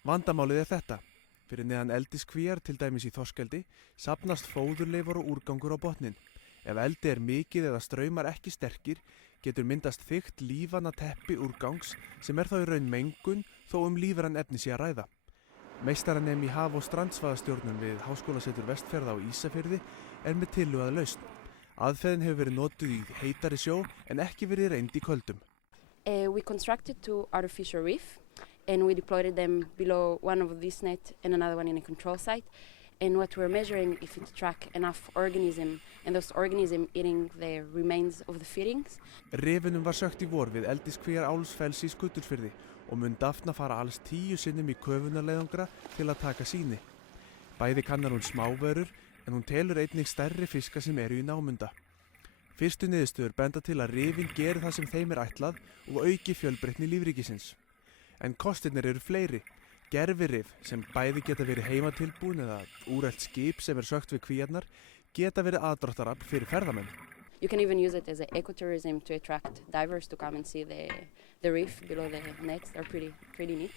Vandamálið þetta. Fyrir neðan eldiskvíar, til dæmis í þorskeldi, safnast fóðurleifar og úrgangur á botninn. Ef eldi mikið eða straumar ekki sterkir, getur myndast þykkt lífana teppi úrgangs sem þá í raun mengun þó lífræn efni sé að ræða. Meistaranemi í haf- og strandsvæðastjórnun við Háskólasetur Vestfjarða á Ísafirði með tillöguða lausn. Aðferðin hefur verið notuð í heitari sjó en ekki verið reynd í köldum. We constructed two artificial reefs and we deployed them below one of this net and another one in a control site. And what we're measuring if it track enough organism and those organisms eating the remains of the feedings. Refunum var sökkt í vor við eldiskvíar Álfsfells í Skutulsfirði og mun Dafna fara alls 10 sinnum í köfunarleiðangra til að taka sýni. Bæði kannar hún smávörur en hún telur einnig stærri fiska sem í námunda. Fyrstu niðurstöður benda til að rifin geri það sem þeim ætlað og auki fjölbreytni lífríkisins. En kostirnir eru fleiri. Gervirif sem bæði geta verið heimatilbúin eða úrelt skip sem sökkt við kvíarnar geta verið aðdráttarafl fyrir ferðamenn. You can even use it as an ecotourism to attract divers to come and see the reef below the nets. They're pretty neat.